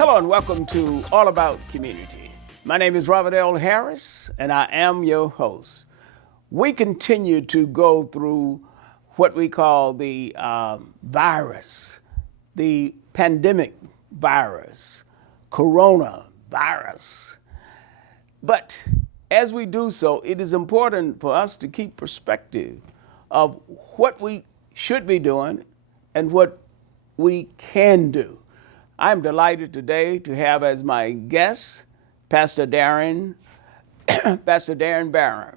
Hello and welcome to All About Community. My name is Robert L. Harris and I am your host. We continue to go through what we call the virus, the pandemic virus, coronavirus. But as we do so, it is important for us to keep perspective of what we should be doing and what we can do. I'm delighted today to have as my guest Pastor Daren Barron.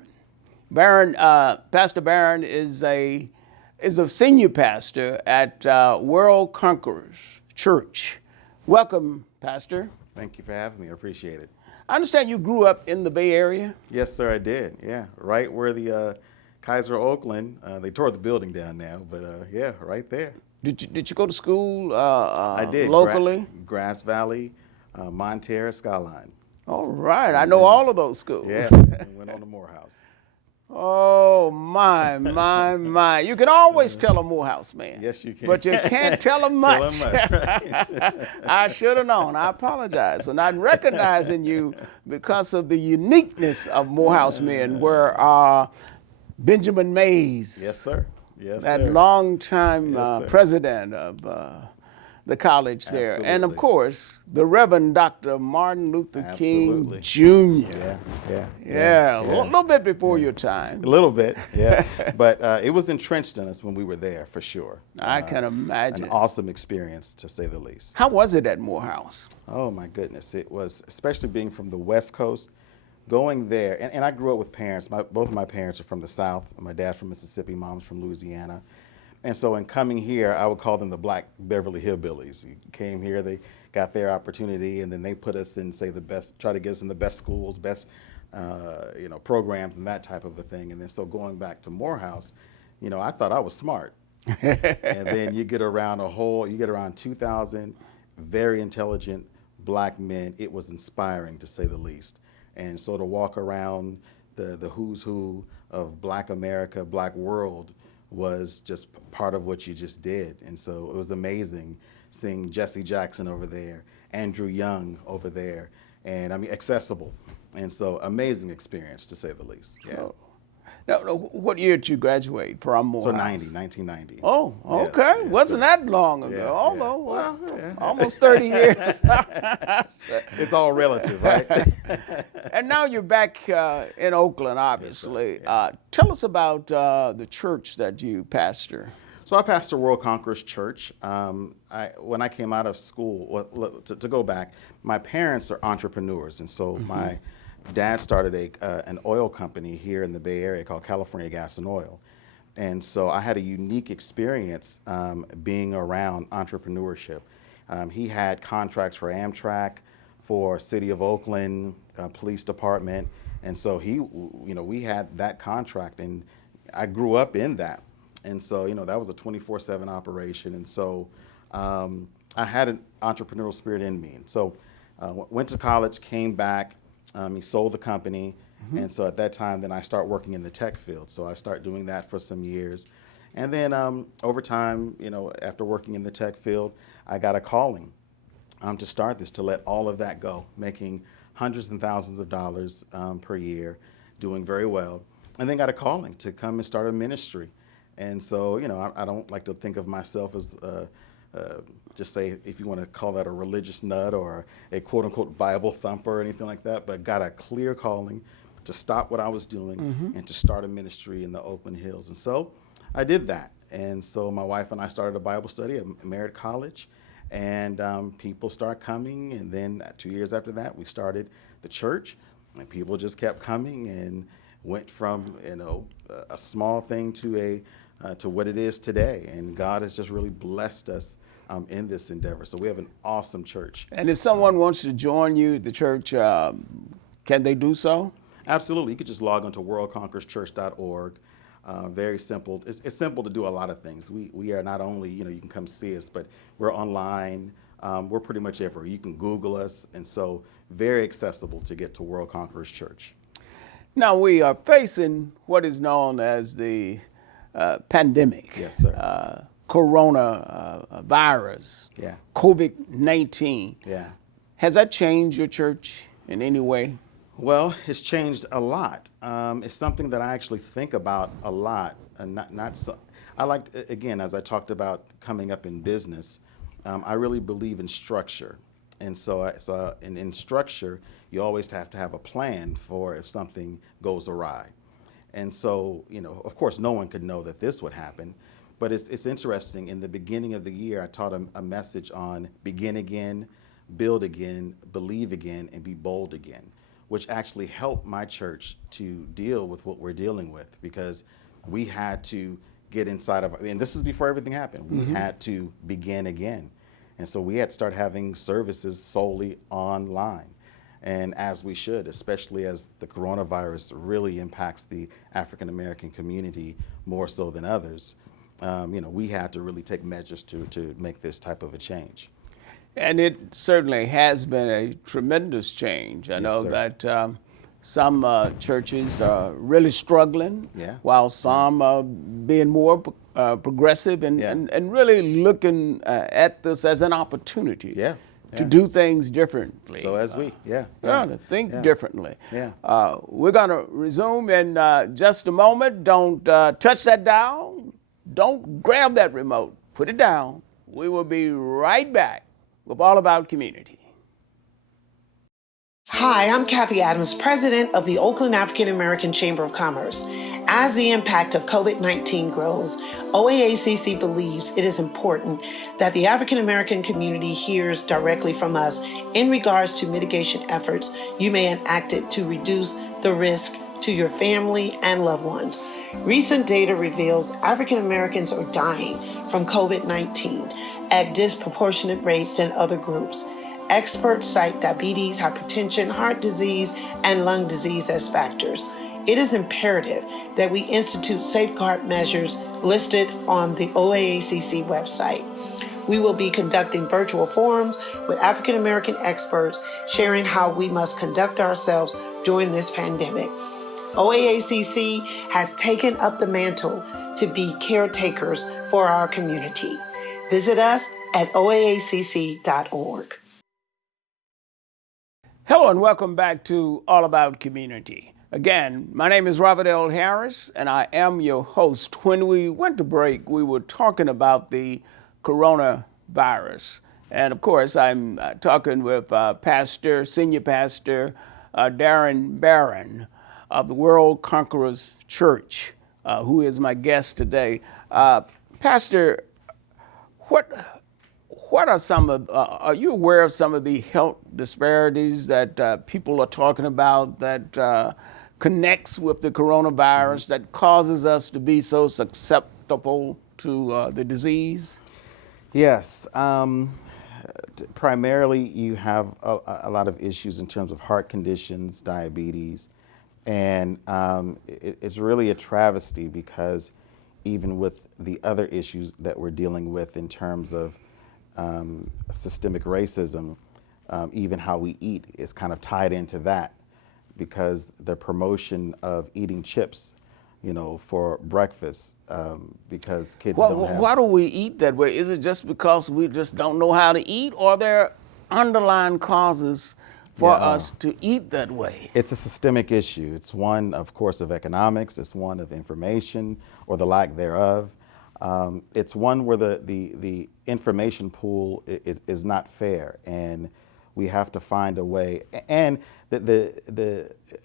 Pastor Barron is a senior pastor at World Conquerors Church. Welcome, Pastor. Thank you for having me. I appreciate it. I understand you grew up in the Bay Area. Yes, sir, I did. Yeah, right where the Kaiser Oakland. They tore the building down now, but yeah, right there. Did you go to school I did. locally? Grass Valley, Monterey, Skyline. All right, I know all of those schools. Yeah, and went on to Morehouse. Oh, my. You can always tell a Morehouse man. Yes, you can. But you can't tell him much. Tell him much, right? I should have known. I apologize for not recognizing you because of the uniqueness of Morehouse men, where Benjamin Mays. Yes, sir. Yes, that sir. longtime Yes, president of the college there. Absolutely. And of course, the Reverend Dr. Martin Luther Absolutely. King Jr. Yeah. A little bit before your time. A little bit, yeah. But it was entrenched in us when we were there, for sure. I can imagine. An awesome experience, to say the least. How was it at Morehouse? Oh, my goodness. It was, especially being from the West Coast, going there. And I grew up with parents. Both of my parents are from the South. My dad's from Mississippi, mom's from Louisiana. And so in coming here, I would call them the Black Beverly Hillbillies. You came here, they got their opportunity, and then they put us in, say, try to get us in the best schools, best programs and that type of a thing. And then so going back to Morehouse, I thought I was smart. And then you get around 2,000 very intelligent Black men. It was inspiring, to say the least. And so to walk around the who's who of Black America, Black world, was just part of what you just did. And so it was amazing seeing Jesse Jackson over there, Andrew Young over there, and accessible. And so amazing experience, to say the least. Yeah. Oh. Now, what year did you graduate from Morehouse? So 1990. Oh, okay. Yes, Wasn't that long ago? Yeah, Although, yeah. almost 30 years. It's all relative, right? And now you're back in Oakland, obviously. Yes, yeah. Tell us about the church that you pastor. So I pastor World Conquerors Church. When I came out of school, to go back, my parents are entrepreneurs, and so my dad started an oil company here in the Bay Area called California Gas and Oil. And so I had a unique experience being around entrepreneurship. He had contracts for Amtrak, for City of Oakland, Police Department. And so we had that contract, and I grew up in that. And so, that was a 24/7 operation. And so I had an entrepreneurial spirit in me. And so went to college, came back. He sold the company, and so at that time, then I start working in the tech field. So I start doing that for some years. And then over time, after working in the tech field, I got a calling to start this, to let all of that go, making hundreds and thousands of dollars per year, doing very well. And then got a calling to come and start a ministry. And so, I don't like to think of myself as just say, if you want to call that a religious nut or a quote unquote Bible thumper or anything like that, but got a clear calling to stop what I was doing and to start a ministry in the Oakland Hills. And so I did that. And so my wife and I started a Bible study at Merritt College, and people start coming. And then 2 years after that, we started the church, and people just kept coming and went from, a small thing to what it is today. And God has just really blessed us in this endeavor. So we have an awesome church. And if someone wants to join you, the church, can they do so? Absolutely. You could just log on to worldconquerorschurch.org. Very simple. It's simple to do a lot of things. We are not only, you can come see us, but we're online. We're pretty much everywhere. You can Google us. And so very accessible to get to World Conquerors Church. Now we are facing what is known as the pandemic. Yes, sir. Coronavirus. Yeah. COVID-19. Yeah. Has that changed your church in any way? Well, it's changed a lot. It's something that I actually think about a lot, and not so. I like, again, as I talked about coming up in business, I really believe in structure, and so in structure, you always have to have a plan for if something goes awry. And so, of course, no one could know that this would happen, but it's interesting. In the beginning of the year, I taught a message on begin again, build again, believe again, and be bold again, which actually helped my church to deal with what we're dealing with, because we had to get inside of, and this is before everything happened, we had to begin again. And so we had to start having services solely online. And as we should, especially as the coronavirus really impacts the African American community more so than others, we had to really take measures to make this type of a change. And it certainly has been a tremendous change. I know sir. that some churches are really struggling, Yeah. while some are being more progressive and really looking at this as an opportunity Yeah. to do things differently. So as we, to think differently. Yeah. We're going to resume in just a moment. Don't touch that dial. Don't grab that remote. Put it down. We will be right back with All About Community. Hi, I'm Cathy Adams, president of the Oakland African American Chamber of Commerce. As the impact of COVID-19 grows, OAACC believes it is important that the African American community hears directly from us in regards to mitigation efforts you may enact it to reduce the risk to your family and loved ones. Recent data reveals African Americans are dying from COVID-19 at disproportionate rates than other groups. Experts cite diabetes, hypertension, heart disease, and lung disease as factors. It is imperative that we institute safeguard measures listed on the OAACC website. We will be conducting virtual forums with African American experts sharing how we must conduct ourselves during this pandemic. OAACC has taken up the mantle to be caretakers for our community. Visit us at oaacc.org. Hello and welcome back to All About Community. Again, my name is Robert L. Harris and I am your host. When we went to break, we were talking about the coronavirus. And of course, I'm talking with Senior Pastor Daren Barron of the World Conquerors Church, who is my guest today. Pastor, what are some of, are you aware of some of the health disparities that people are talking about that connects with the coronavirus that causes us to be so susceptible to the disease? Yes. Primarily, you have a lot of issues in terms of heart conditions, diabetes, and it's really a travesty because even with the other issues that we're dealing with in terms of systemic racism, even how we eat is kind of tied into that, because the promotion of eating chips, for breakfast, because kids don't have. Why do we eat that way? Is it just because we just don't know how to eat, or are there underlying causes for us to eat that way? It's a systemic issue. It's one, of course, of economics. It's one of information or the lack thereof. It's one where the information pool is not fair, and we have to find a way. And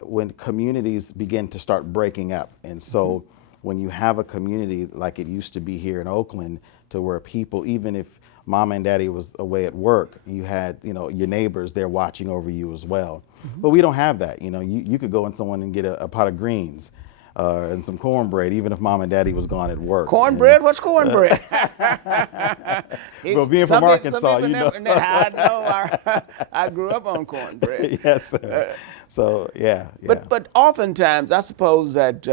when communities begin to start breaking up, and so when you have a community like it used to be here in Oakland, to where people, even if mom and daddy was away at work, you had your neighbors there watching over you as well. But we don't have that. You could go in someone and get a pot of greens. And some cornbread, even if mom and daddy was gone at work. Cornbread? What's cornbread? Well, being from Arkansas, you know. I know. I grew up on cornbread. Yes, sir. So, yeah. But oftentimes, I suppose that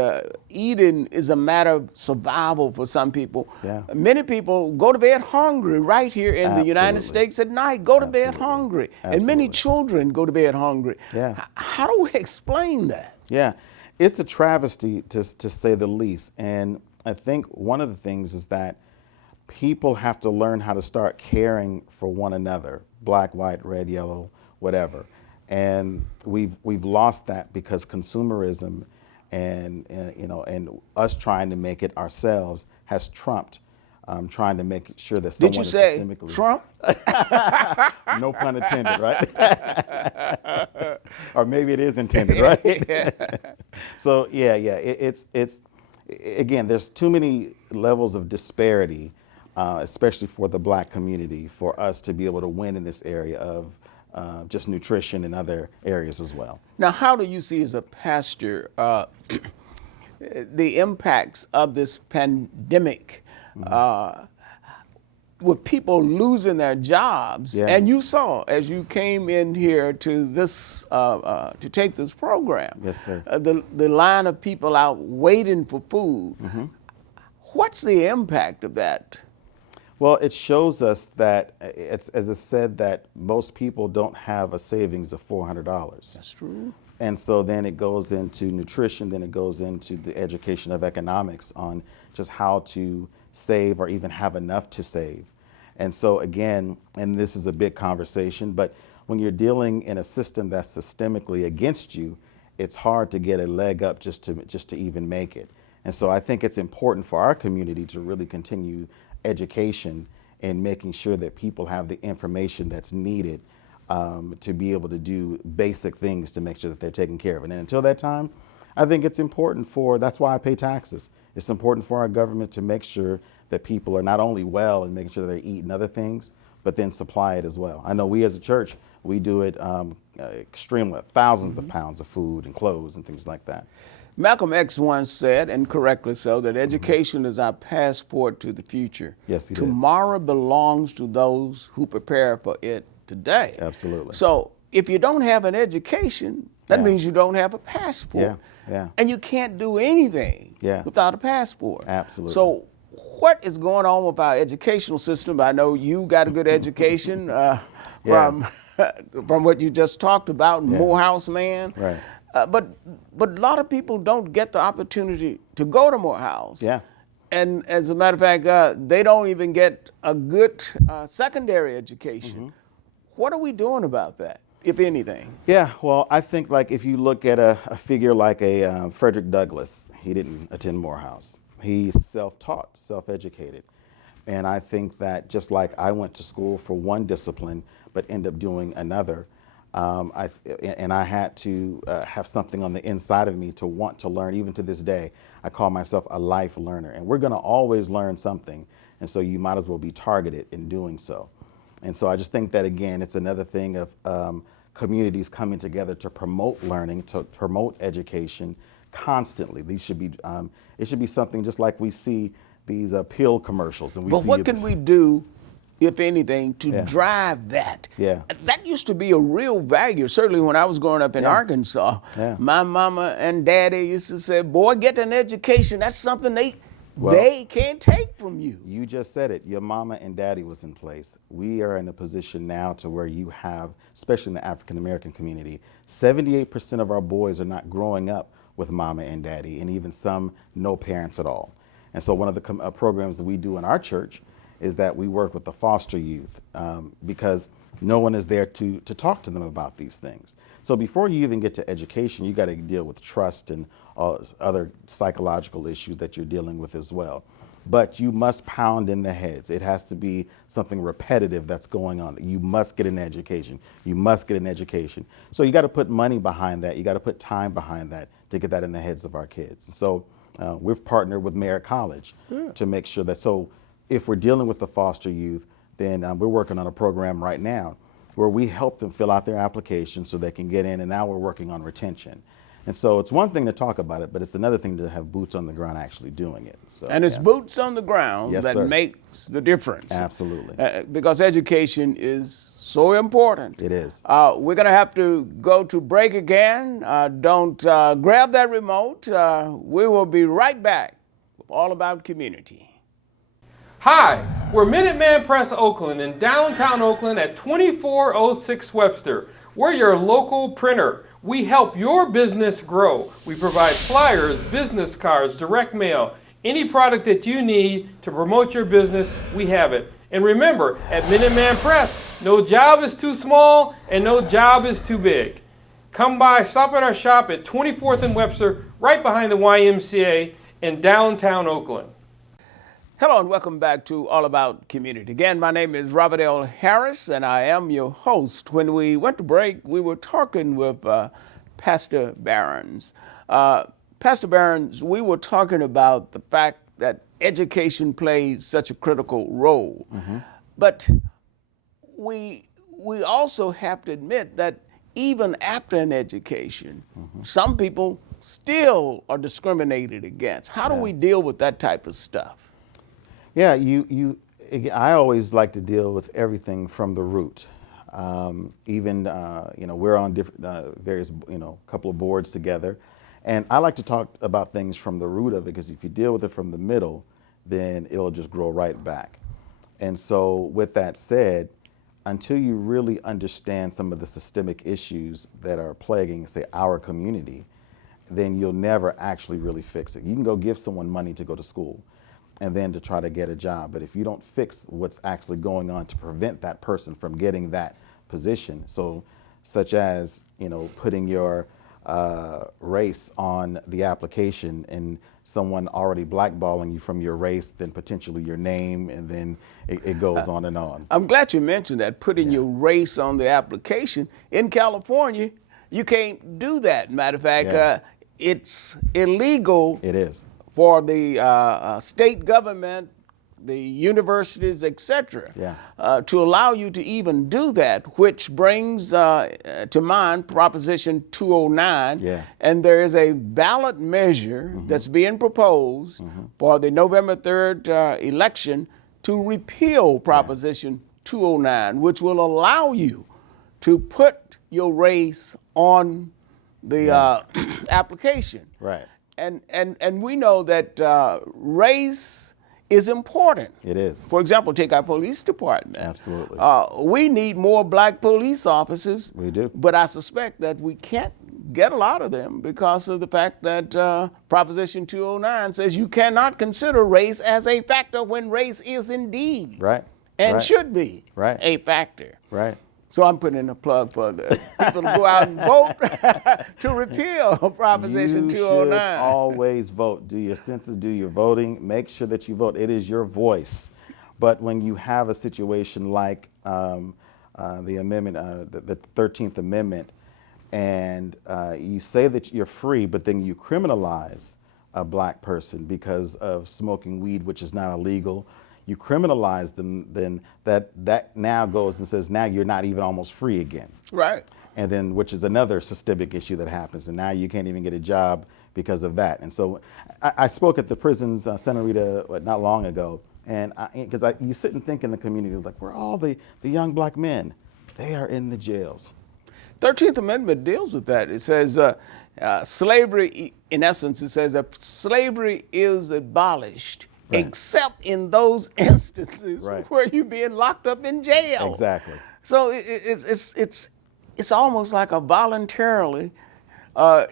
eating is a matter of survival for some people. Yeah. Many people go to bed hungry right here in the United States at night, go to bed hungry. And many children go to bed hungry. Yeah. How do we explain that? Yeah. It's a travesty, to say the least. And I think one of the things is that people have to learn how to start caring for one another, black, white, red, yellow, whatever. And we've lost that because consumerism and us trying to make it ourselves has trumped trying to make sure that someone Did you is say systemically. Trump? No pun intended, right? Or maybe it is intended, right? So it's again, there's too many levels of disparity, especially for the Black community, for us to be able to win in this area of just nutrition and other areas as well. Now, how do you see as a pastor the impacts of this pandemic with people losing their jobs? Yeah. And you saw as you came in here to this to take this program, Yes, sir. The line of people out waiting for food. What's the impact of that? Well, it shows us that, as it said, that most people don't have a savings of $400. That's true. And so then it goes into nutrition, then it goes into the education of economics on just how to save or even have enough to save. And so again, and this is a big conversation, but when you're dealing in a system that's systemically against you, it's hard to get a leg up just to even make it. And so I think it's important for our community to really continue education and making sure that people have the information that's needed to be able to do basic things to make sure that they're taken care of. And until that time, I think it's important that's why I pay taxes. It's important for our government to make sure that people are not only well and making sure they're eating other things, but then supply it as well. I know we as a church, we do it extremely, thousands of pounds of food and clothes and things like that. Malcolm X once said, and correctly so, that education is our passport to the future. Yes, he did. Tomorrow belongs to those who prepare for it today. Absolutely. So if you don't have an education, that means you don't have a passport. Yeah. And you can't do anything without a passport. Absolutely. So what is going on with our educational system? I know you got a good education from what you just talked about, Morehouse man. Right. But a lot of people don't get the opportunity to go to Morehouse. Yeah. And as a matter of fact, they don't even get a good secondary education. What are we doing about that, if anything? Yeah, well, I think like if you look at a figure like a Frederick Douglass, he didn't attend Morehouse. He's self-taught, self-educated. And I think that just like I went to school for one discipline, but end up doing another, I had to have something on the inside of me to want to learn. Even to this day, I call myself a life learner. And we're going to always learn something. And so you might as well be targeted in doing so. And so I just think that, again, it's another thing of communities coming together to promote learning, to promote education constantly. These should be, it should be something just like we see these pill commercials. And but what can we do, if anything, to drive that? Yeah. That used to be a real value. Certainly when I was growing up in Arkansas, my mama and daddy used to say, boy, get an education. That's something they can't take from you. You just said it. Your mama and daddy was in place. We are in a position now to where you have, especially in the African American community, 78% of our boys are not growing up with mama and daddy, and even some no parents at all. And so one of the programs that we do in our church is that we work with the foster youth because no one is there to talk to them about these things. So before you even get to education, you got to deal with trust and all other psychological issues that you're dealing with as well. But you must pound in the heads. It has to be something repetitive that's going on. You must get an education. You must get an education. So you got to put money behind that. You got to put time behind that to get that in the heads of our kids. So we've partnered with Merritt College to make sure that, so if we're dealing with the foster youth, then we're working on a program right now where we help them fill out their application so they can get in, and now we're working on retention. And so it's one thing to talk about it, but it's another thing to have boots on the ground actually doing it. So, and it's boots on the ground that makes the difference. Absolutely. Because education is so important. It is. We're going to have to go to break again. Don't grab that remote. We will be right back with All About Community. Hi, we're Minuteman Press Oakland in downtown Oakland at 2406 Webster. We're your local printer. We help your business grow. We provide flyers, business cards, direct mail, any product that you need to promote your business, we have it. And remember, at Minuteman Press, no job is too small and no job is too big. Come by, stop at our shop at 24th and Webster, right behind the YMCA in downtown Oakland. Hello and welcome back to All About Community. Again, my name is Robert L. Harris and I am your host. When we went to break, we were talking with Pastor Barron. Pastor Barron, we were talking about the fact that education plays such a critical role. But we also have to admit that even after an education, some people still are discriminated against. How do we deal with that type of stuff? Yeah, I always like to deal with everything from the root. We're on different, various, couple of boards together. And I like to talk about things from the root of it, because if you deal with it from the middle, then it'll just grow right back. And so with that said, until you really understand some of the systemic issues that are plaguing, say, our community, then you'll never actually really fix it. You can go give someone money to go to school and then to try to get a job. But if you don't fix what's actually going on to prevent that person from getting that position, so such as, putting your race on the application and someone already blackballing you from your race, then potentially your name, and then it goes on and on. I'm glad you mentioned that, putting your race on the application. In California, you can't do that. Matter of fact, it's illegal. It is. For the state government, the universities, etc., to allow you to even do that, which brings to mind Proposition 209. And there is a ballot measure that's being proposed for the November 3rd election to repeal Proposition 209, which will allow you to put your race on the application. Right. And we know that race is important. It is. For example, take our police department. Absolutely. We need more black police officers. We do. But I suspect that we can't get a lot of them because of the fact that Proposition 209 says you cannot consider race as a factor when race is indeed and should be a factor. Right. So I'm putting in a plug for the people to go out and vote to repeal Proposition 209. You should always vote. Do your census, do your voting. Make sure that you vote. It is your voice. But when you have a situation like the amendment, the 13th Amendment, and you say that you're free, but then you criminalize a black person because of smoking weed, which is not illegal, you criminalize them, then that now goes and says, now you're not even almost free again. Right. And then, which is another systemic issue that happens, and now you can't even get a job because of that. And so I spoke at the prisons, Santa Rita, not long ago, and because you sit and think in the community, like, where are all the young black men? They are in the jails. 13th Amendment deals with that. It says slavery, in essence, it says that slavery is abolished. Except in those instances where you're being locked up in jail. Exactly. So it's almost like a voluntarily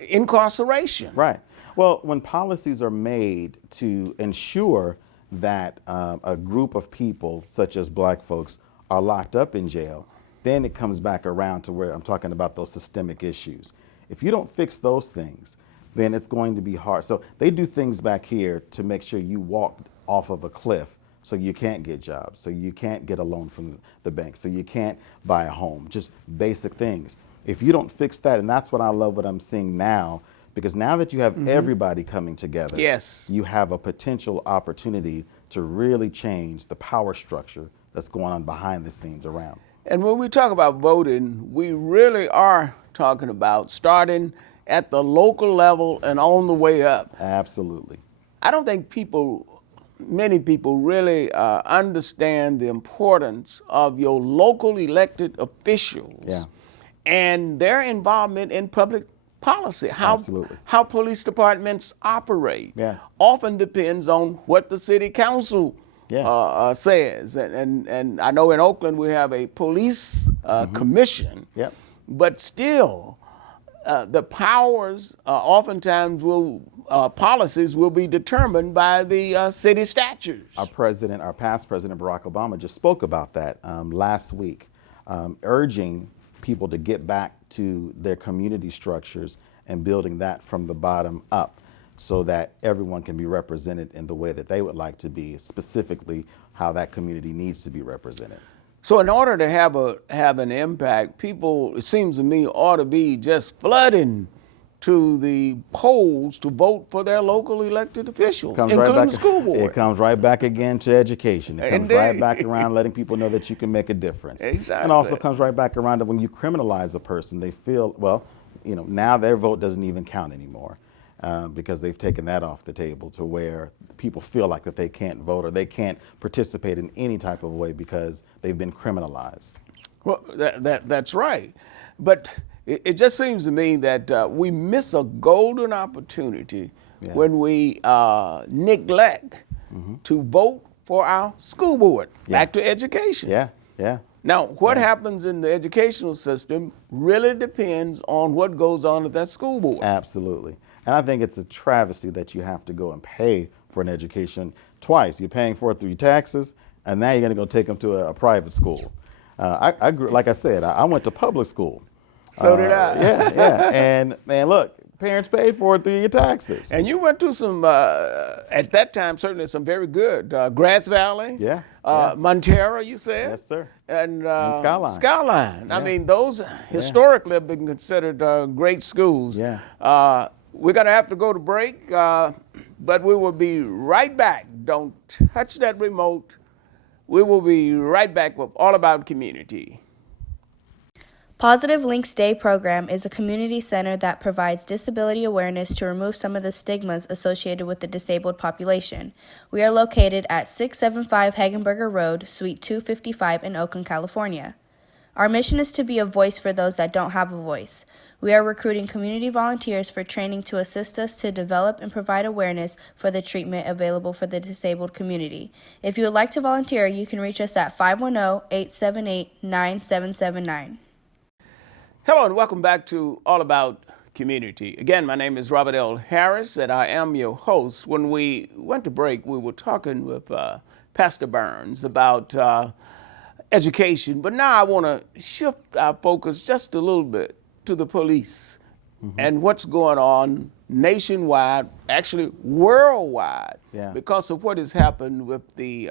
incarceration. Right. Well, when policies are made to ensure that a group of people, such as black folks, are locked up in jail, then it comes back around to where I'm talking about those systemic issues. If you don't fix those things, then it's going to be hard. So they do things back here to make sure you walk off of a cliff, so you can't get jobs, so you can't get a loan from the bank, so you can't buy a home, just basic things. If you don't fix that, and that's what I love what I'm seeing now, because now that you have everybody coming together, you have a potential opportunity to really change the power structure that's going on behind the scenes around. And when we talk about voting, we really are talking about starting at the local level and on the way up. Absolutely. I don't think many people really understand the importance of your local elected officials and their involvement in public policy. How police departments operate often depends on what the city council says. And I know in Oakland we have a police commission, but still the powers oftentimes policies will be determined by the city statutes. Our past president, Barack Obama, just spoke about that last week, urging people to get back to their community structures and building that from the bottom up so that everyone can be represented in the way that they would like to be, specifically how that community needs to be represented. So in order to have an impact, people, it seems to me, ought to be just flooding to the polls to vote for their local elected officials, including the school board. It comes right back again to education. It comes Indeed. right back around letting people know that you can make a difference. Exactly. And also comes right back around to when you criminalize a person, they feel, well, now their vote doesn't even count anymore because they've taken that off the table to where people feel like that they can't vote or they can't participate in any type of way because they've been criminalized. Well, that's right. But it just seems to me that we miss a golden opportunity when we neglect to vote for our school board. Back to education. Yeah. Now, what happens in the educational system really depends on what goes on at that school board. Absolutely. And I think it's a travesty that you have to go and pay for an education twice. You're paying for it through your taxes, and now you're going to go take them to a private school. I grew, like I said, I went to public school. So did I. Yeah. And man, look, parents paid for it through your taxes. And you went to some, at that time, certainly some very good, Grass Valley. Yeah. Montero, you said? Yes, sir. And Skyline. Skyline. I Yes. mean, those historically have been considered great schools. Yeah. We're going to have to go to break, but we will be right back. Don't touch that remote. We will be right back with All About Community. Positive Links Day program is a community center that provides disability awareness to remove some of the stigmas associated with the disabled population. We are located at 675 Hagenberger Road, Suite 255 in Oakland, California. Our mission is to be a voice for those that don't have a voice. We are recruiting community volunteers for training to assist us to develop and provide awareness for the treatment available for the disabled community. If you would like to volunteer, you can reach us at 510-878-9779. Hello and welcome back to All About Community. Again, my name is Robert L. Harris and I am your host. When we went to break, we were talking with Pastor Burns about education, but now I want to shift our focus just a little bit to the police and what's going on nationwide, actually worldwide, because of what has happened with the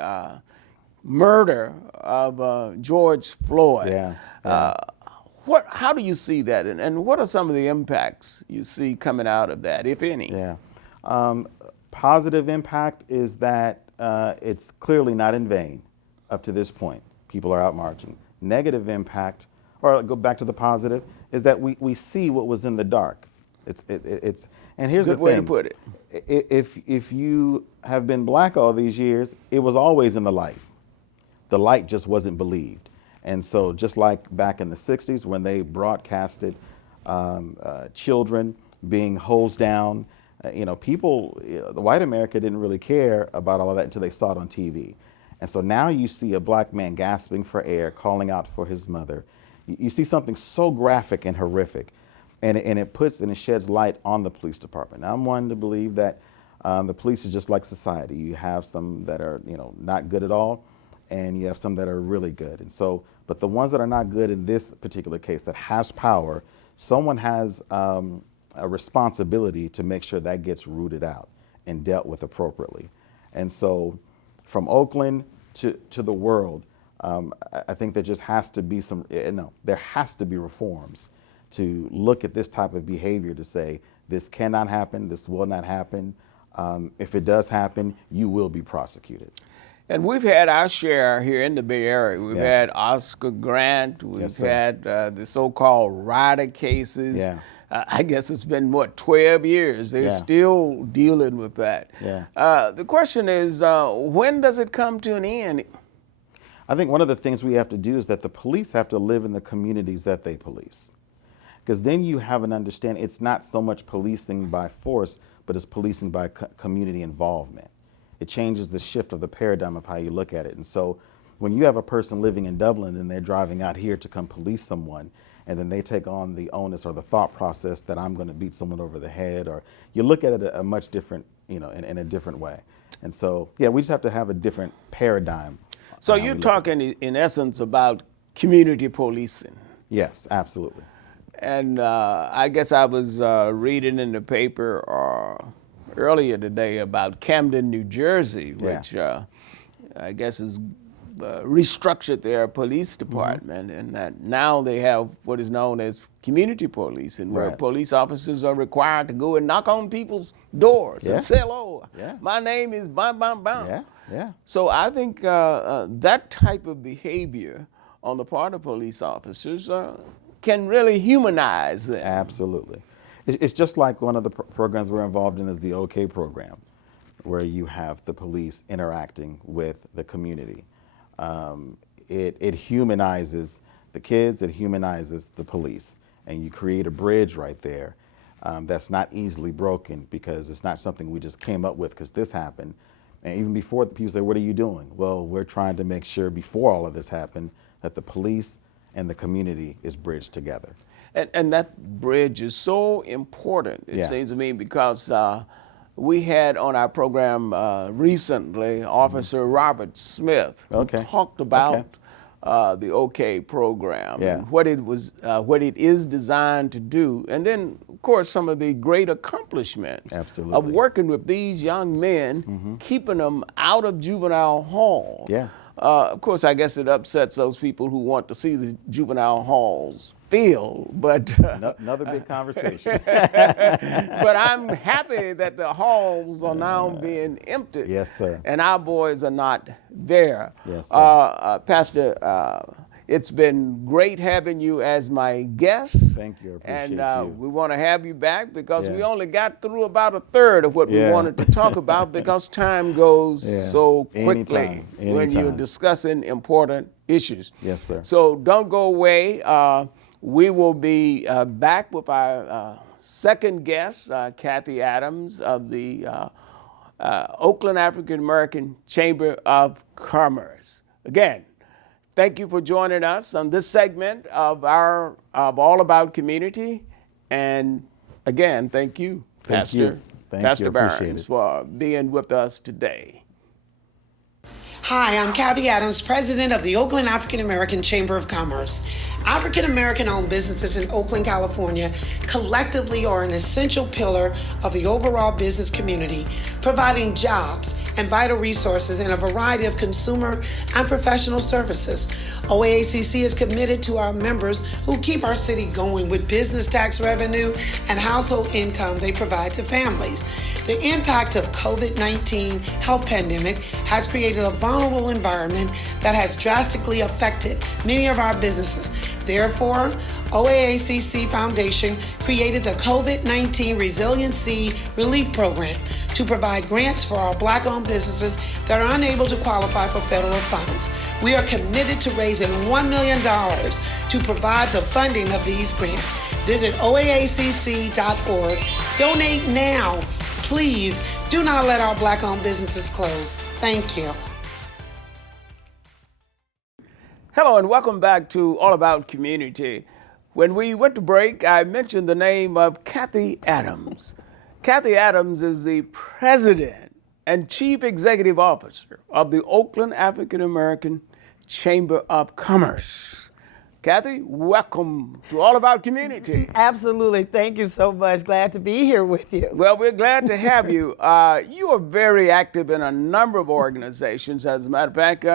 murder of George Floyd. How do you see that, and what are some of the impacts you see coming out of that, if any? Positive impact is that it's clearly not in vain up to this point. People are out marching. Negative impact, or go back to the positive, is that we see what was in the dark. It's and here's the thing. Good way to put it. If you have been black all these years, it was always in the light. The light just wasn't believed. And so just like back in the 60s when they broadcasted children being hosed down, people, the white America didn't really care about all of that until they saw it on TV. And so now you see a black man gasping for air, calling out for his mother. You see something so graphic and horrific, and it sheds light on the police department. Now, I'm one to believe that the police is just like society. You have some that are, not good at all, and you have some that are really good. And so, but the ones that are not good in this particular case that has power, someone has a responsibility to make sure that gets rooted out and dealt with appropriately. And so from Oakland to the world, I think there just has to be there has to be reforms to look at this type of behavior to say, this cannot happen, this will not happen. If it does happen, you will be prosecuted. And we've had our share here in the Bay Area. We've had Oscar Grant. We've had the so-called rider cases. I guess it's been, 12 years. They're still dealing with that. The question is, when does it come to an end? I think one of the things we have to do is that the police have to live in the communities that they police. Because then you have an understanding, it's not so much policing by force, but it's policing by community involvement. It changes the shift of the paradigm of how you look at it. And so when you have a person living in Dublin and they're driving out here to come police someone, and then they take on the onus or the thought process that I'm going to beat someone over the head, or you look at it a much different, in a different way. And so, yeah, we just have to have a different paradigm. So you're talking in essence about community policing. Yes, absolutely. And I guess I was reading in the paper earlier today about Camden, New Jersey, which I guess is restructured their police department, and that now they have what is known as community policing, where police officers are required to go and knock on people's doors and say, hello, my name is bam, bam, bam. So I think that type of behavior on the part of police officers can really humanize them. Absolutely. It's just like one of the programs we're involved in is the OK program, where you have the police interacting with the community. It humanizes the kids, it humanizes the police, and you create a bridge right there that's not easily broken, because it's not something we just came up with because this happened. And even before, people say, what are you doing? Well, we're trying to make sure before all of this happened that the police and the community is bridged together. And that bridge is so important, it seems to me, because we had on our program recently Officer Robert Smith, who talked about the OK program and what it is designed to do, and then of course some of the great accomplishments of working with these young men, keeping them out of juvenile halls. Of course, I guess it upsets those people who want to see the juvenile halls filled, but another big conversation. But I'm happy that the halls are now being emptied. Yes, sir. And our boys are not there. Yes, sir. Pastor, it's been great having you as my guest. Thank you. I appreciate you. We want to have you back because we only got through about a third of what we wanted to talk about, because time goes so quickly when you're discussing important issues. Yes, sir. So don't go away. We will be back with our second guest, Cathy Adams of the Oakland African American Chamber of Commerce. Again, thank you for joining us on this segment of our All About Community. And again, thank you, Pastor Barron, for being with us today. Hi, I'm Cathy Adams, president of the Oakland African American Chamber of Commerce. African American owned businesses in Oakland, California collectively are an essential pillar of the overall business community, providing jobs and vital resources in a variety of consumer and professional services. OAACC is committed to our members who keep our city going with business tax revenue and household income they provide to families. The impact of COVID-19 health pandemic has created a vulnerable environment that has drastically affected many of our businesses. Therefore, OAACC Foundation created the COVID-19 Resiliency Relief Program to provide grants for our Black-owned businesses that are unable to qualify for federal funds. We are committed to raising $1 million to provide the funding of these grants. Visit oaacc.org. Donate now. Please do not let our Black-owned businesses close. Thank you. Hello and welcome back to All About Community. When we went to break, I mentioned the name of Cathy Adams. Cathy Adams is the president and chief executive officer of the Oakland African American Chamber of Commerce. Cathy, welcome to All About Community. Absolutely. Thank you so much. Glad to be here with you. Well, we're glad to have you. You are very active in a number of organizations. As a matter of fact,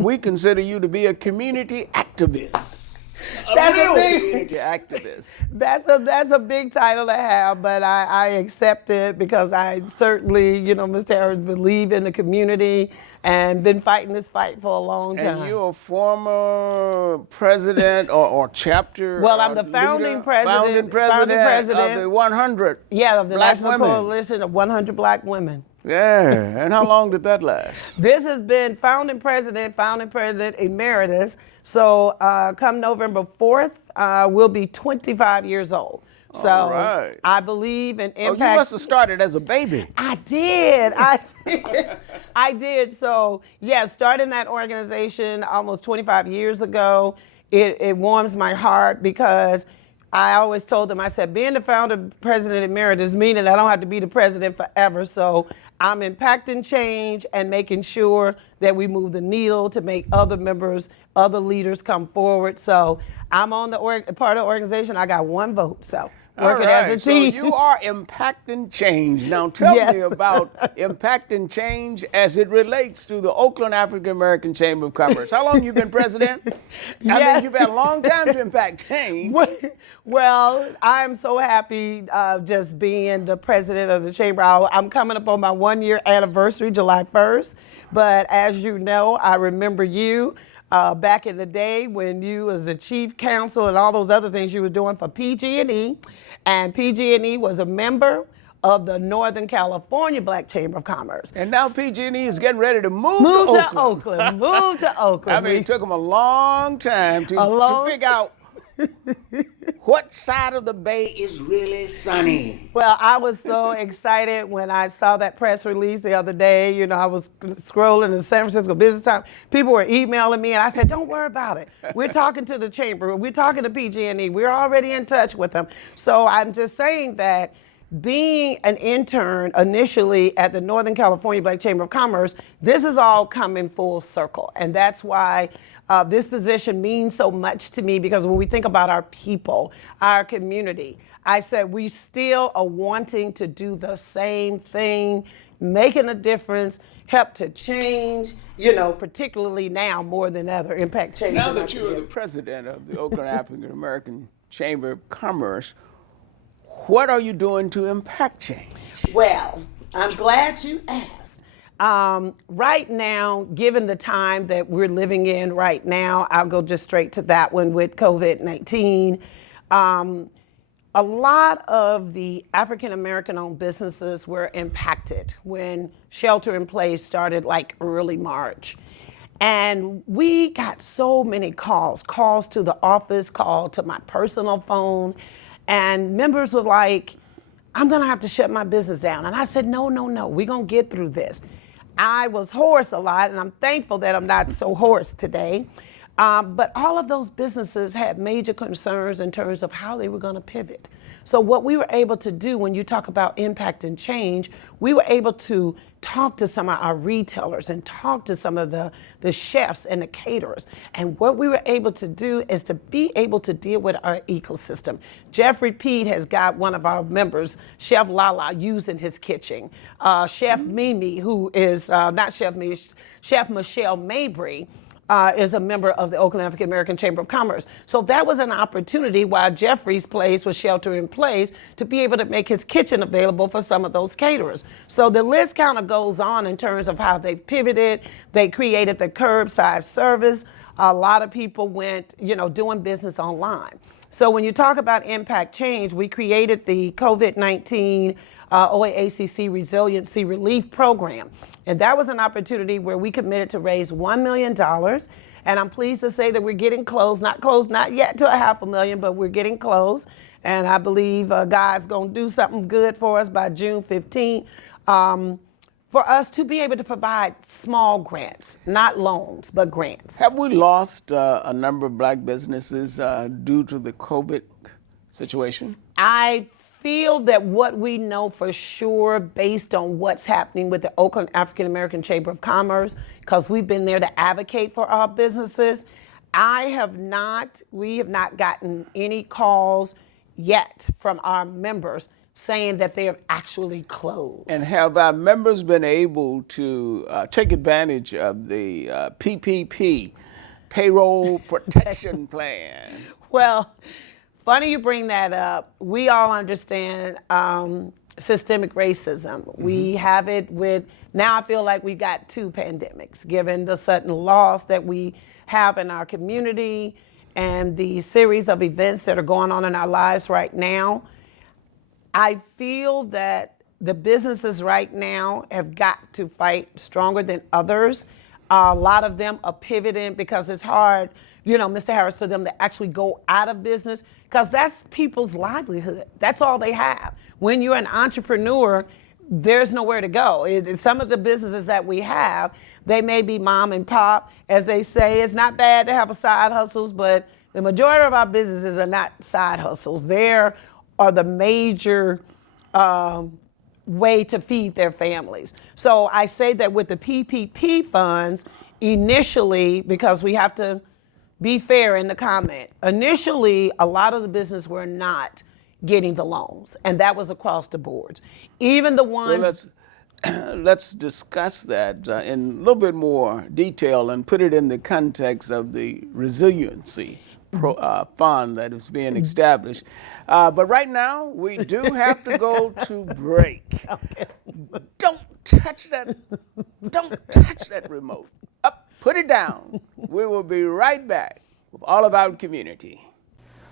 we consider you to be a community activist. Community activist. That's a big title to have, but I accept it because I certainly, Mr. Harris, believe in the community and been fighting this fight for a long time. And you're a former president or chapter. Well, I'm the founding president of the 100. Yeah, of the Black National women. Coalition of 100 Black Women. Yeah, and how long did that last? This has been founding president emeritus. So come November 4th, we'll be 25 years old. So All right. I believe in Oh, impact. you must have started as a baby. I did. I did. So, yeah, starting that organization almost 25 years ago, it warms my heart because I always told them, I said, being the founder president emeritus meaning I don't have to be the president forever. So I'm impacting change and making sure that we move the needle to make other members, other leaders come forward. So I'm on the part of the organization. I got one vote. So working as a team. So you are impacting change. Now tell me Yes. about impacting change as it relates to the Oakland African American Chamber of Commerce. How long you been president? I Yes. mean, you've had a long time to impact change. Well, I'm so happy just being the president of the chamber. I'm coming up on my 1-year anniversary, July 1st. But as you know, I remember you back in the day when you was the chief counsel and all those other things you were doing for PG&E. And PG&E was a member of the Northern California Black Chamber of Commerce. And now PG&E is getting ready to move Move to Oakland. Move to Oakland. I mean, it took them a long time to figure out what side of the bay is really sunny. Well, I was so excited when I saw that press release the other day. You know, I was scrolling in San Francisco Business Times. People were emailing me, and I said, don't worry about it. We're talking to the chamber. We're talking to PG&E. We're already in touch with them. So I'm just saying that being an intern initially at the Northern California Black Chamber of Commerce, this is all coming full circle. And that's why this position means so much to me, because when we think about our people, our community, I said we still are wanting to do the same thing, making a difference, help to change, you know, particularly now more than ever, impact change. Now that you are the president of the Oakland African American Chamber of Commerce, what are you doing to impact change? Well, I'm glad you asked. Right now, given the time that we're living in right now, I'll go just straight to that one with COVID-19. A lot of the African American owned businesses were impacted when shelter in place started like early March. And we got so many calls to the office, call to my personal phone. And members were like, I'm gonna have to shut my business down. And I said, no, we're gonna get through this. I was hoarse a lot, and I'm thankful that I'm not so hoarse today. But all of those businesses had major concerns in terms of how they were gonna pivot. So what we were able to do when you talk about impact and change, we were able to talk to some of our retailers and talk to some of the chefs and the caterers. And what we were able to do is to be able to deal with our ecosystem. Jeffrey Pete has got one of our members, Chef Lala, using his kitchen. Chef Mimi, who is, not Chef Mimi, Chef Michelle Mabry, is a member of the Oakland African American Chamber of Commerce. So that was an opportunity while Jeffrey's place was shelter in place to be able to make his kitchen available for some of those caterers. So the list kind of goes on in terms of how they pivoted. They created the curbside service. A lot of people went, you know, doing business online. So when you talk about impact change, we created the COVID-19 OAACC Resiliency Relief Program. And that was an opportunity where we committed to raise $1 million. And I'm pleased to say that we're getting close, not yet to $500,000, but we're getting close. And I believe God's gonna do something good for us by June 15th. For us to be able to provide small grants, not loans, but grants. Have we lost a number of black businesses due to the COVID situation? I feel that what we know for sure, based on what's happening with the Oakland African American Chamber of Commerce, because we've been there to advocate for our businesses, we have not gotten any calls yet from our members saying that they have actually closed. And have our members been able to take advantage of the PPP, Payroll Protection Plan? Well, funny you bring that up. We all understand systemic racism. Mm-hmm. We have it with, now I feel like we got two pandemics, given the sudden loss that we have in our community and the series of events that are going on in our lives right now. I feel that the businesses right now have got to fight stronger than others. A lot of them are pivoting because it's hard Mr. Harris, for them to actually go out of business, because that's people's livelihood. That's all they have. When you're an entrepreneur, there's nowhere to go. Some of the businesses that we have, they may be mom and pop, as they say. It's not bad to have a side hustles, but the majority of our businesses are not side hustles. They are the major way to feed their families. So I say that with the PPP funds, initially, because we have to be fair in the comment, initially, a lot of the business were not getting the loans, and that was across the boards. Even the ones... Well, let's discuss that in a little bit more detail and put it in the context of the resiliency fund that is being established. But right now, we do have to go to break. Okay. Don't touch that. Don't touch that remote. Up, put it down. We will be right back with All About Community.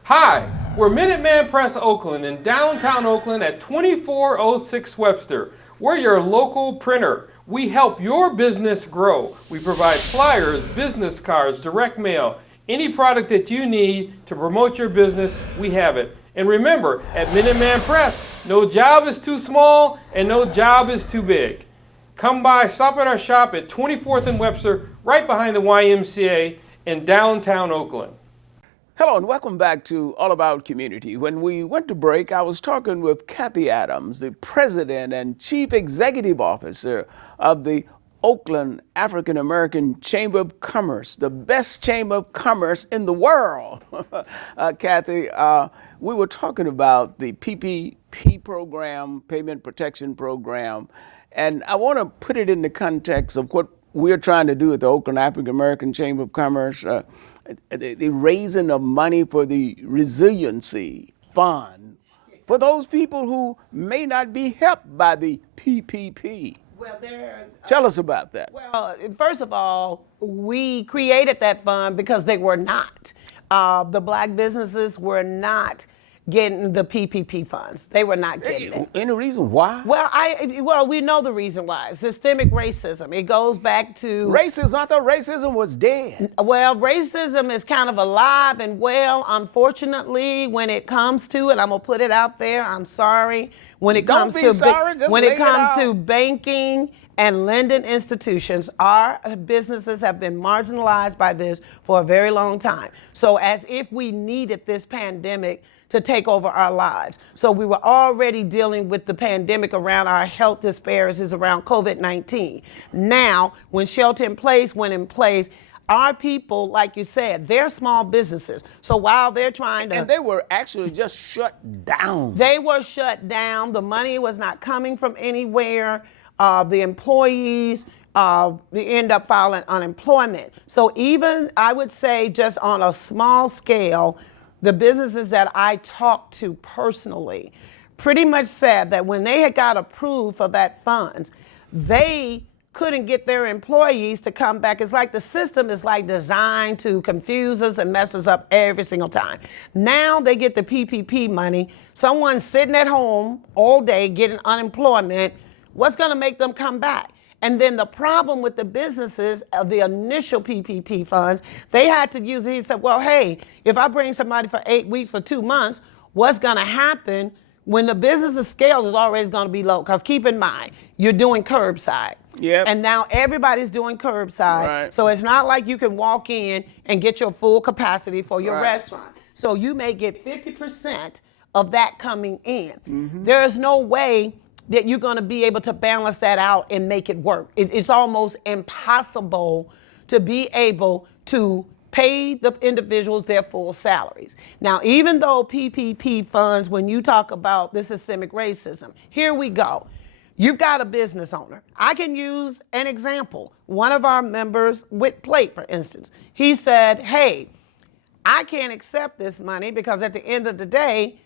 Hi, we're Minuteman Press Oakland in downtown Oakland at 2406 Webster. We're your local printer. We help your business grow. We provide flyers, business cards, direct mail, any product that you need to promote your business, we have it. And remember, at Minuteman Press, no job is too small and no job is too big. Come by, stop at our shop at 24th and Webster, right behind the YMCA in downtown Oakland. Hello and welcome back to All About Community. When we went to break, I was talking with Cathy Adams, the President and Chief Executive Officer of the Oakland African American Chamber of Commerce, the best chamber of commerce in the world. Cathy, we were talking about the PPP program, Payment Protection Program, and I want to put it in the context of what we're trying to do at the Oakland African American Chamber of Commerce. The raising of money for the resiliency fund for those people who may not be helped by the PPP. Well, tell us about that. Well, first of all, we created that fund because they were not. The black businesses were not getting the PPP funds. They were not getting it. Any reason why? Well, we know the reason why. Systemic racism. It goes back to... Racism? I thought racism was dead. Well, racism is kind of alive and well, unfortunately, when it comes to, and I'm going to put it out there, I'm sorry, when it comes to banking and lending institutions, our businesses have been marginalized by this for a very long time. So as if we needed this pandemic to take over our lives. So we were already dealing with the pandemic around our health disparities around COVID-19. Now, when shelter in place went in place, our people, like you said, they're small businesses. So while they're trying to... And they were actually just shut down. They were shut down. The money was not coming from anywhere. The employees end up filing unemployment. So even, I would say, just on a small scale, the businesses that I talked to personally pretty much said that when they had got approved for that funds, they couldn't get their employees to come back. It's like the system is like designed to confuse us and mess us up every single time. Now they get the PPP money. Someone's sitting at home all day getting unemployment. What's going to make them come back? And then the problem with the businesses of the initial PPP funds, they had to use it. He said, well, hey, if I bring somebody for 8 weeks, for 2 months, what's going to happen when the business scale is always going to be low? Because keep in mind, you're doing curbside. Yep. And now everybody's doing curbside. Right. So it's not like you can walk in and get your full capacity for your restaurant. So you may get 50% of that coming in. Mm-hmm. There is no way that you're going to be able to balance that out and make it work. It's almost impossible to be able to pay the individuals their full salaries. Now, even though PPP funds, when you talk about the systemic racism, here we go. You've got a business owner. I can use an example. One of our members with Plate, for instance, he said, hey, I can't accept this money because at the end of the day,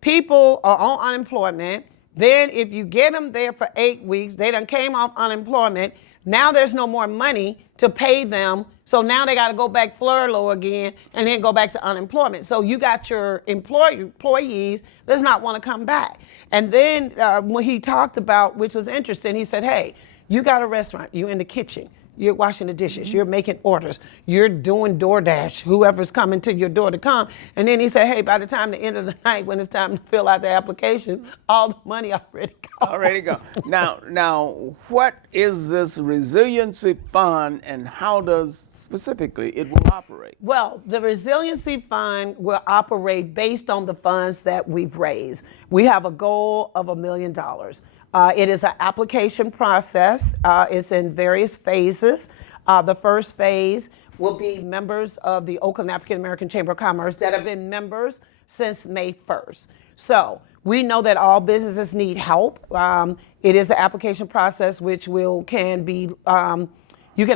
people are on unemployment. Then if you get them there for 8 weeks, they done came off unemployment. Now there's no more money to pay them. So now they got to go back furlough again and then go back to unemployment. So you got your employees does not want to come back. And then when he talked about, which was interesting, he said, hey, you got a restaurant, you in the kitchen. you're washing the dishes, you're making orders, you're doing DoorDash, whoever's coming to your door to come. And then he said, hey, by the time the end of the night, when it's time to fill out the application, all the money already gone. Already go. Now, what is this resiliency fund, and how does specifically it will operate? Well, the Resiliency Fund will operate based on the funds that we've raised. We have a goal of $1 million. It is an application process. It's in various phases. The first phase will be members of the Oakland African American Chamber of Commerce that have been members since May 1st. So we know that all businesses need help. It is an application process which you can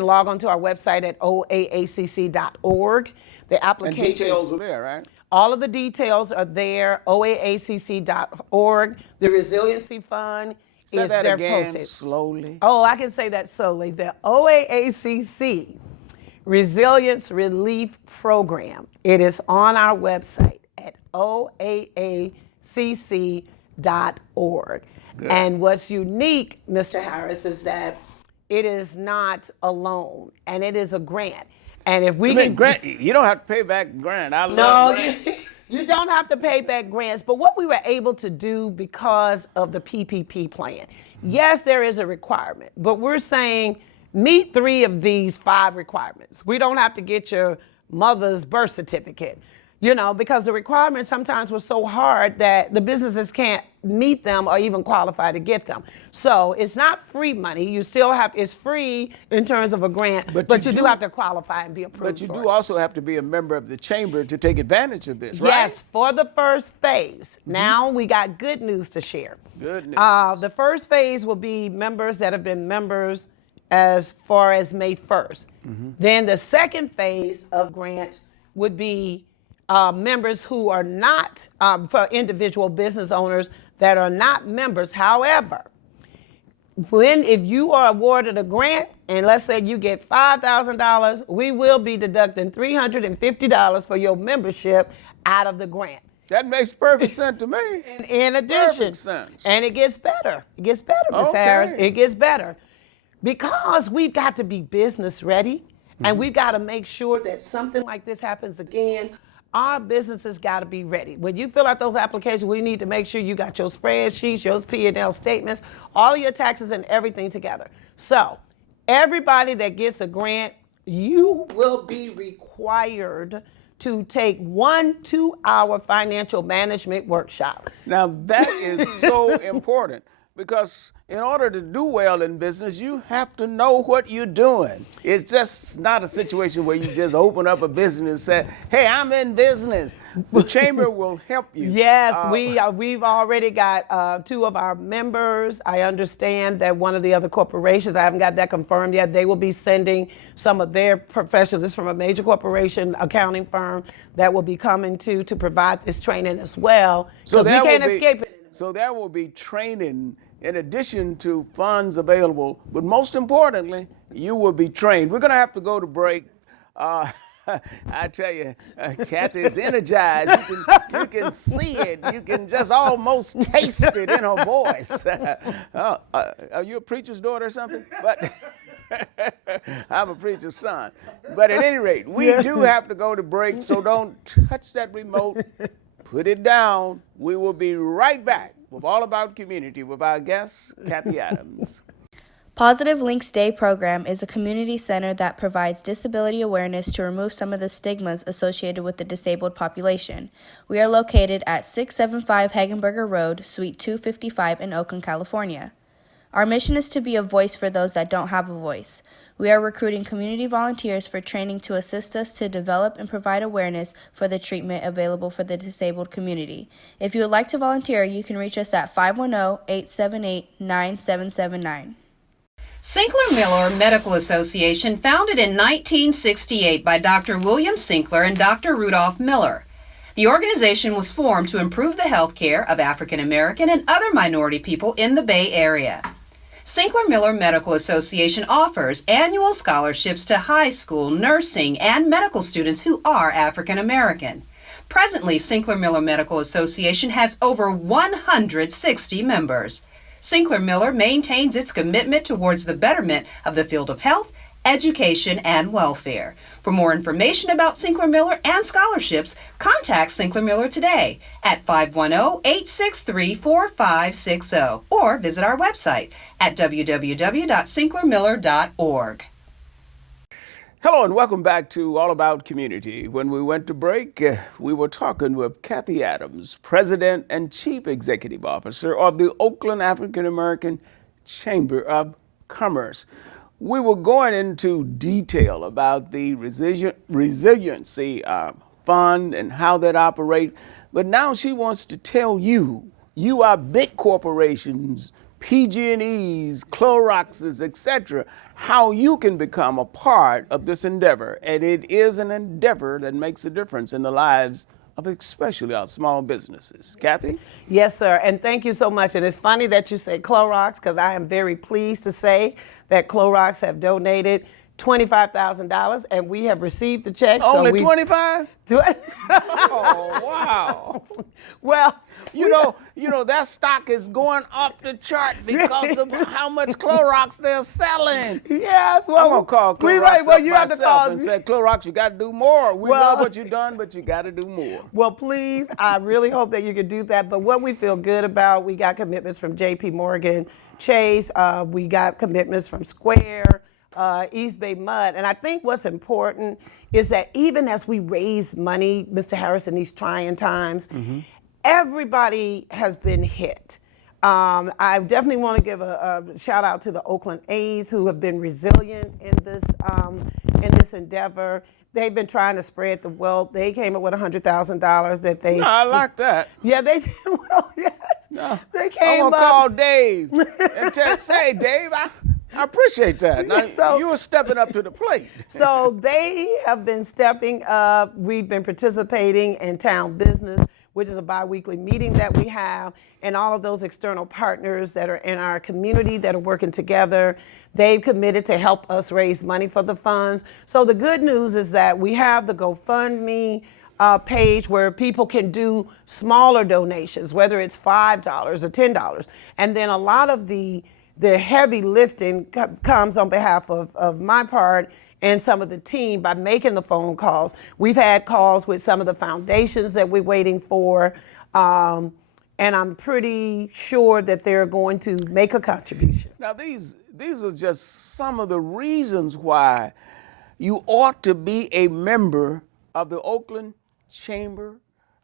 log onto our website at oaacc.org. The application And details are there, right? All of the details are there, oaacc.org. The Resiliency Fund Say is that there again posted. slowly. Oh, I can say that slowly. The OAACC Resilience Relief Program. It is on our website at oaacc.org. Good. And what's unique, Mr. Harris, is that it is not a loan, and it is a grant. And if we can Grant, you don't have to pay back grant. I love no, grants. you don't have to pay back grants. But what we were able to do because of the PPP plan, yes, there is a requirement, but we're saying meet 3 of these 5 requirements. We don't have to get your mother's birth certificate, because the requirements sometimes were so hard that the businesses can't meet them or even qualify to get them. So it's not free money. You still it's free in terms of a grant, but you do have to qualify and be approved. But you for do it. also have to be a member of the chamber to take advantage of this, right? Yes, for the first phase. Now we got good news to share. Good news. The first phase will be members that have been members as far as May 1st. Then the second phase of grants would be members who are not, for individual business owners that are not members. However, if you are awarded a grant, and let's say you get $5,000, we will be deducting $350 for your membership out of the grant. That makes perfect sense to me. In addition, Perfect sense. and it gets better. It gets better, Ms. Okay. Harris. It gets better. Because we've got to be business ready, and we've got to make sure that something like this happens again. Our businesses got to be ready. When you fill out those applications, we need to make sure you got your spreadsheets, your P&L statements, all of your taxes and everything together. So everybody that gets a grant, you will be required to take 1 2-hour financial management workshop. Now, that is so important, because in order to do well in business, you have to know what you're doing. It's just not a situation where you just open up a business and say, hey, I'm in business. The chamber will help you. Yes, we've already got 2 of our members. I understand that one of the other corporations, I haven't got that confirmed yet, they will be sending some of their professionals. This is from a major corporation accounting firm that will be coming to provide this training as well. Because we can't escape it. So there will be training in addition to funds available, but most importantly, you will be trained. We're going to have to go to break. I tell you, Cathy is energized. You can see it. You can just almost taste it in her voice. Are you a preacher's daughter or something? But I'm a preacher's son. But at any rate, we do have to go to break, so don't touch that remote. Put it down. We will be right back with All About Community with our guest, Cathy Adams. Positive Links Day program is a community center that provides disability awareness to remove some of the stigmas associated with the disabled population. We are located at 675 Hagenberger Road, Suite 255 in Oakland, California. Our mission is to be a voice for those that don't have a voice. We are recruiting community volunteers for training to assist us to develop and provide awareness for the treatment available for the disabled community. If you would like to volunteer, you can reach us at 510-878-9779. Sinkler Miller Medical Association, founded in 1968 by Dr. William Sinkler and Dr. Rudolph Miller. The organization was formed to improve the health care of African American and other minority people in the Bay Area. Sinkler Miller Medical Association offers annual scholarships to high school, nursing, and medical students who are African American. Presently, Sinkler Miller Medical Association has over 160 members. Sinkler Miller maintains its commitment towards the betterment of the field of health education, and welfare. For more information about Sinclair Miller and scholarships, contact Sinclair Miller today at 510-863-4560 or visit our website at www.sinclairmiller.org. Hello and welcome back to All About Community. When we went to break, we were talking with Cathy Adams, President and Chief Executive Officer of the Oakland African American Chamber of Commerce. We were going into detail about the resiliency fund and how that operates, but now she wants to tell you are big corporations, PG&Es, Cloroxes, etc., how you can become a part of this endeavor. And it is an endeavor that makes a difference in the lives of especially our small businesses. Cathy? Yes, sir, and thank you so much. And it's funny that you say Clorox, because I am very pleased to say that Clorox have donated $25,000, and we have received the check. Only 25? Oh, wow. Well, You know, that stock is going up the chart because of how much Clorox they're selling. yes. Well, I'm going to call Clorox up you have to myself call and say, Clorox, you got to do more. We Well- love what you've done, but you got to do more. Well, please, I really hope that you can do that. But what we feel good about, we got commitments from J.P. Morgan Chase. We got commitments from Square, East Bay Mud. And I think what's important is that even as we raise money, Mr. Harris, in these trying times, everybody has been hit. I definitely want to give a shout out to the Oakland A's who have been resilient in this endeavor. They've been trying to spread the wealth. They came up with $100,000 that they. No, I like that. Yeah, they did. Well, yes. No. They I'm came going to up. call Dave and say, Dave, I appreciate that. Now, So- you were stepping up to the plate. So they have been stepping up. We've been participating in Town Business, which is a bi-weekly meeting that we have, and all of those external partners that are in our community that are working together. They've committed to help us raise money for the funds. So the good news is that we have the GoFundMe page where people can do smaller donations, whether it's $5 or $10. And then a lot of the heavy lifting comes on behalf of my part and some of the team by making the phone calls. We've had calls with some of the foundations that we're waiting for, and I'm pretty sure that they're going to make a contribution. Now, these are just some of the reasons why you ought to be a member of the Oakland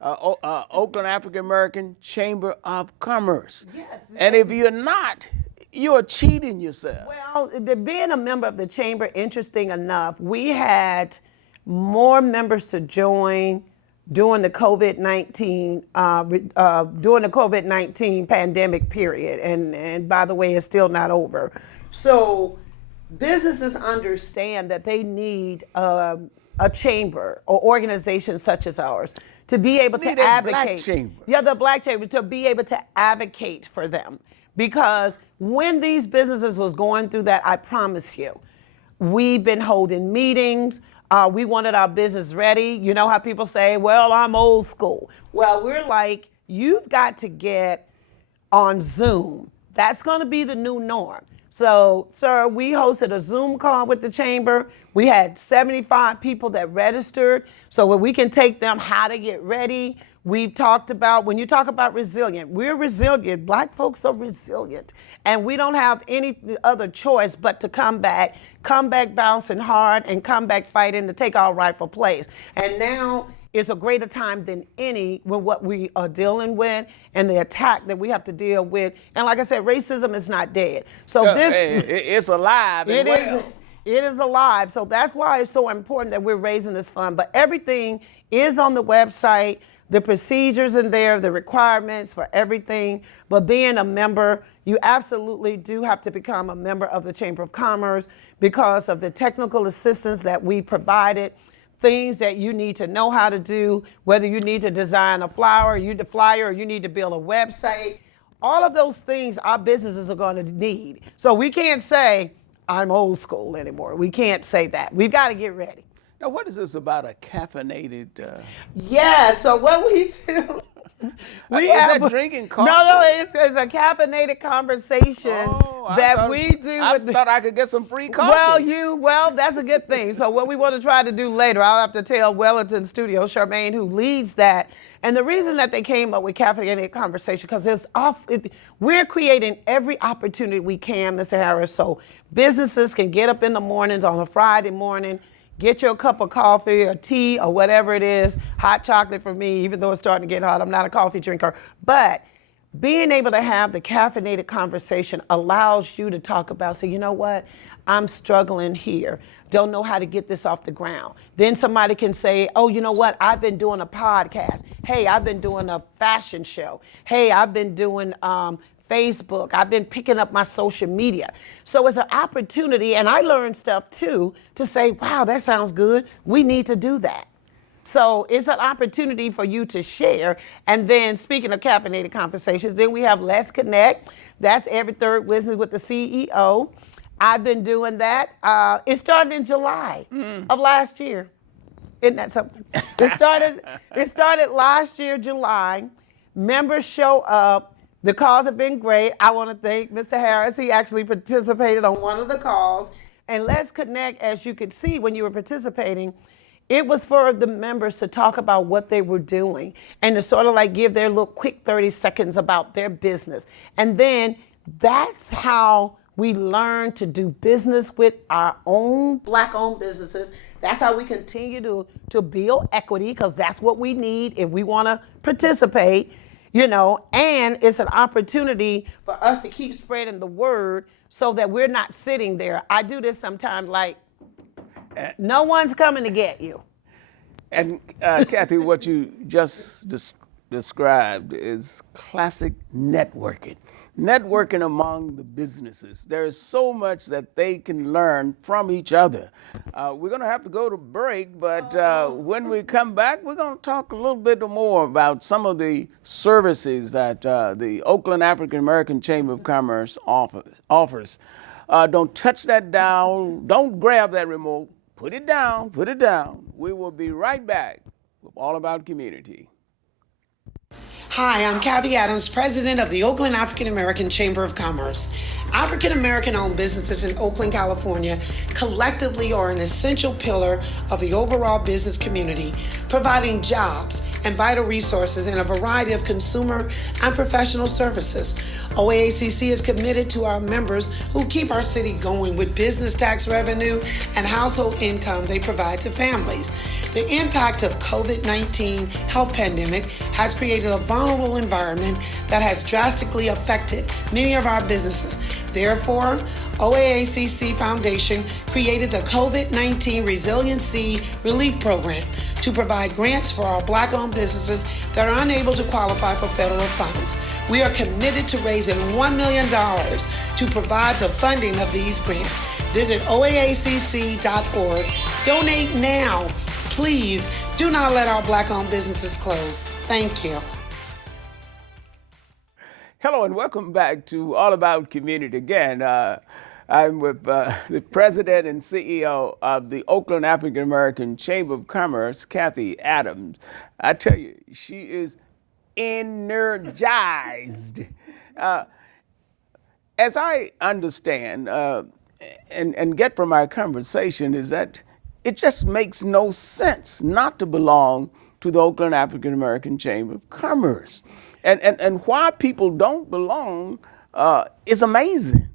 Oakland African American Chamber of Commerce. Yes. And if you're not, you're cheating yourself. Well, being a member of the chamber, interesting enough, we had more members to join during the COVID-19 pandemic period, and by the way, it's still not over. So businesses understand that they need a chamber or organization such as ours to be able to Need a advocate. black chamber. Yeah, the black chamber, to be able to advocate for them. Because when these businesses was going through that, I promise you, we've been holding meetings. We wanted our business ready. You know how people say, well, I'm old school. Well, we're like, you've got to get on Zoom. That's going to be the new norm. So, sir, we hosted a Zoom call with the chamber. We had 75 people that registered so that we can take them how to get ready. We've talked about, when you talk about resilient, we're resilient. Black folks are resilient. And we don't have any other choice but to come back bouncing hard and come back fighting to take our rightful place. And now is a greater time than any with what we are dealing with and the attack that we have to deal with. And like I said, racism is not dead. So it's alive and well. It is alive. So that's why it's so important that we're raising this fund. But everything is on the website. The procedures in there, the requirements for everything. But being a member, you absolutely do have to become a member of the Chamber of Commerce because of the technical assistance that we provided, things that you need to know how to do, whether you need to design a flyer, or you need to build a website. All of those things our businesses are going to need. So we can't say, I'm old school anymore. We can't say that. We've got to get ready. Now, what is this about a caffeinated? Yeah, so what we do, We Is have that drinking coffee? No, it's a caffeinated conversation I that thought- we do. I with thought I could get some free coffee. Well, that's a good thing. So what we want to try to do later, I'll have to tell Wellington Studio, Charmaine, who leads that. And the reason that they came up with caffeinated conversation, because we're creating every opportunity we can, Mr. Harris, so businesses can get up in the mornings on a Friday morning, get your cup of coffee or tea or whatever it is, hot chocolate for me, even though it's starting to get hot. I'm not a coffee drinker. But being able to have the caffeinated conversation allows you to talk about, say, you know what, I'm struggling here. Don't know how to get this off the ground. Then somebody can say, oh, you know what, I've been doing a podcast. Hey, I've been doing a fashion show. Hey, I've been doing Facebook. I've been picking up my social media. So it's an opportunity, and I learned stuff too, to say, wow, that sounds good. We need to do that. So it's an opportunity for you to share. And then speaking of caffeinated conversations, then we have Let's Connect. That's every third Wednesday with the CEO. I've been doing that. It started in July of last year. Isn't that something? It started last year, July. Members show up. The calls have been great. I want to thank Mr. Harris. He actually participated on one of the calls. And Let's Connect, as you could see when you were participating, it was for the members to talk about what they were doing and to sort of like give their little quick 30 seconds about their business. And then that's how we learn to do business with our own Black-owned businesses. That's how we continue to build equity, because that's what we need if we want to participate, you know, and it's an opportunity for us to keep spreading the word so that we're not sitting there. I do this sometimes, like, no one's coming to get you. And Cathy, what you just described is classic networking. Networking among the businesses. There's so much that they can learn from each other. We're going to have to go to break, but when we come back, we're going to talk a little bit more about some of the services that the Oakland African American Chamber of Commerce offers. Don't touch that dial. Don't grab that remote. Put it down. Put it down. We will be right back with All About Community. Hi, I'm Cathy Adams, president of the Oakland African American Chamber of Commerce. African American owned businesses in Oakland, California collectively are an essential pillar of the overall business community, providing jobs and vital resources in a variety of consumer and professional services. OAACC is committed to our members who keep our city going with business tax revenue and household income they provide to families. The impact of COVID-19 health pandemic has created a vulnerable environment that has drastically affected many of our businesses. Therefore, OAACC Foundation created the COVID-19 Resiliency Relief Program to provide grants for our Black-owned businesses that are unable to qualify for federal funds. We are committed to raising $1 million to provide the funding of these grants. Visit oaacc.org. Donate now. Please do not let our Black-owned businesses close. Thank you. Hello and welcome back to All About Community. Again, I'm with the president and CEO of the Oakland African American Chamber of Commerce, Cathy Adams. I tell you, she is energized. As I understand and get from our conversation is that it just makes no sense not to belong to the Oakland African American Chamber of Commerce. And why people don't belong is amazing.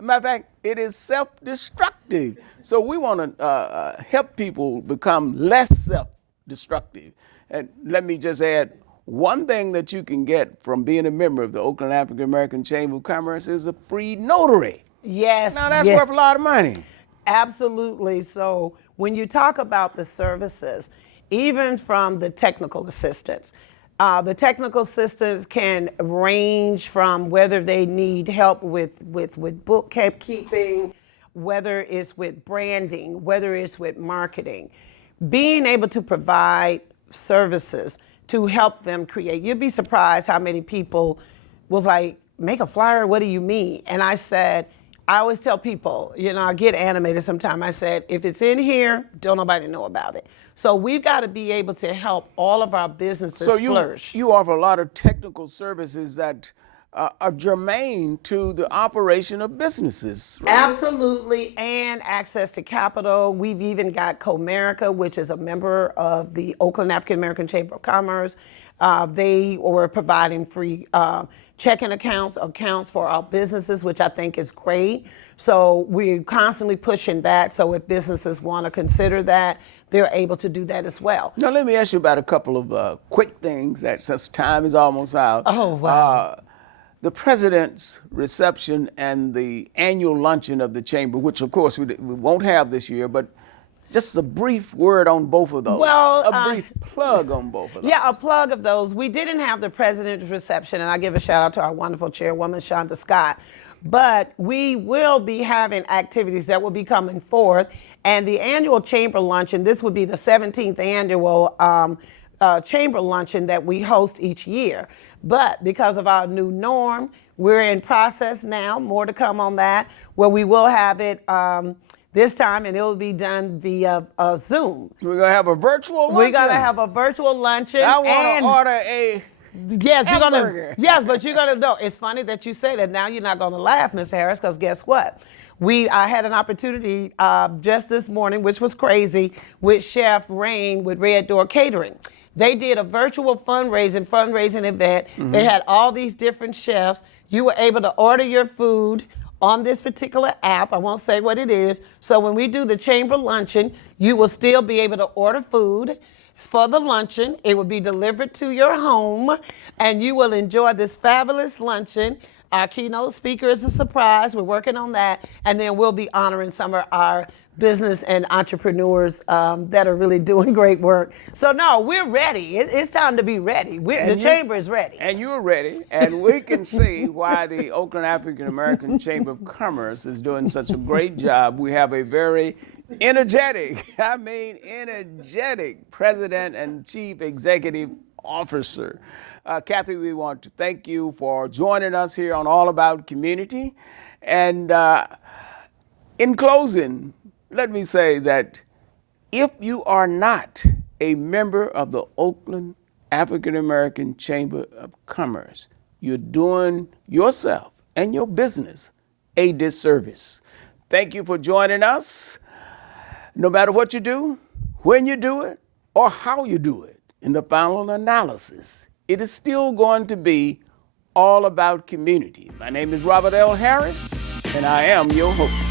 Matter of fact, it is self-destructive. So we want to help people become less self-destructive. And let me just add, one thing that you can get from being a member of the Oakland African American Chamber of Commerce is a free notary. Yes. Now that's worth a lot of money. Absolutely. So when you talk about the services, even from the technical assistance can range from whether they need help with bookkeeping, whether it's with branding, whether it's with marketing. Being able to provide services to help them create. You'd be surprised how many people was like, make a flyer, what do you mean? And I said, I always tell people, you know, I get animated sometimes. I said, if it's in here, don't nobody know about it. So we've got to be able to help all of our businesses flourish. You offer a lot of technical services that are germane to the operation of businesses. Right? Absolutely, and access to capital. We've even got Comerica, which is a member of the Oakland African American Chamber of Commerce. They were providing free checking accounts for our businesses, which I think is great. So we're constantly pushing that. So if businesses want to consider that, they're able to do that as well. Now, let me ask you about a couple of quick things that since time is almost out. Oh, wow. The president's reception and the annual luncheon of the chamber, which of course we won't have this year, but just a brief word on both of those. Well, a brief plug on both of those. Yeah, a plug of those. We didn't have the president's reception, and I give a shout out to our wonderful chairwoman, Shonda Scott. But we will be having activities that will be coming forth. And the annual chamber luncheon, this would be the 17th annual chamber luncheon that we host each year. But because of our new norm, we're in process now, more to come on that, where we will have it this time, and it will be done via Zoom. We're going to have a virtual luncheon. We're going to have a virtual luncheon. I want to order a Yes, you're gonna. hamburger. Yes, but you're gonna know. It's funny that you say that. Now you're not gonna laugh, Miss Harris, because guess what? I had an opportunity just this morning, which was crazy, with Chef Rain with Red Door Catering. They did a virtual fundraising event. Mm-hmm. They had all these different chefs. You were able to order your food on this particular app. I won't say what it is. So when we do the chamber luncheon, you will still be able to order food for the luncheon. It will be delivered to your home, and you will enjoy this fabulous luncheon. Our keynote speaker is a surprise. We're working on that, and then we'll be honoring some of our business and entrepreneurs that are really doing great work. So no, we're ready. It's time to be ready. The chamber is ready. And you're ready, and we can see why the Oakland African American Chamber of Commerce is doing such a great job. We have a very energetic President and Chief Executive Officer. Cathy, we want to thank you for joining us here on All About Community. And in closing, let me say that if you are not a member of the Oakland African American Chamber of Commerce, you're doing yourself and your business a disservice. Thank you for joining us. No matter what you do, when you do it, or how you do it, in the final analysis, it is still going to be all about community. My name is Robert L. Harris, and I am your host.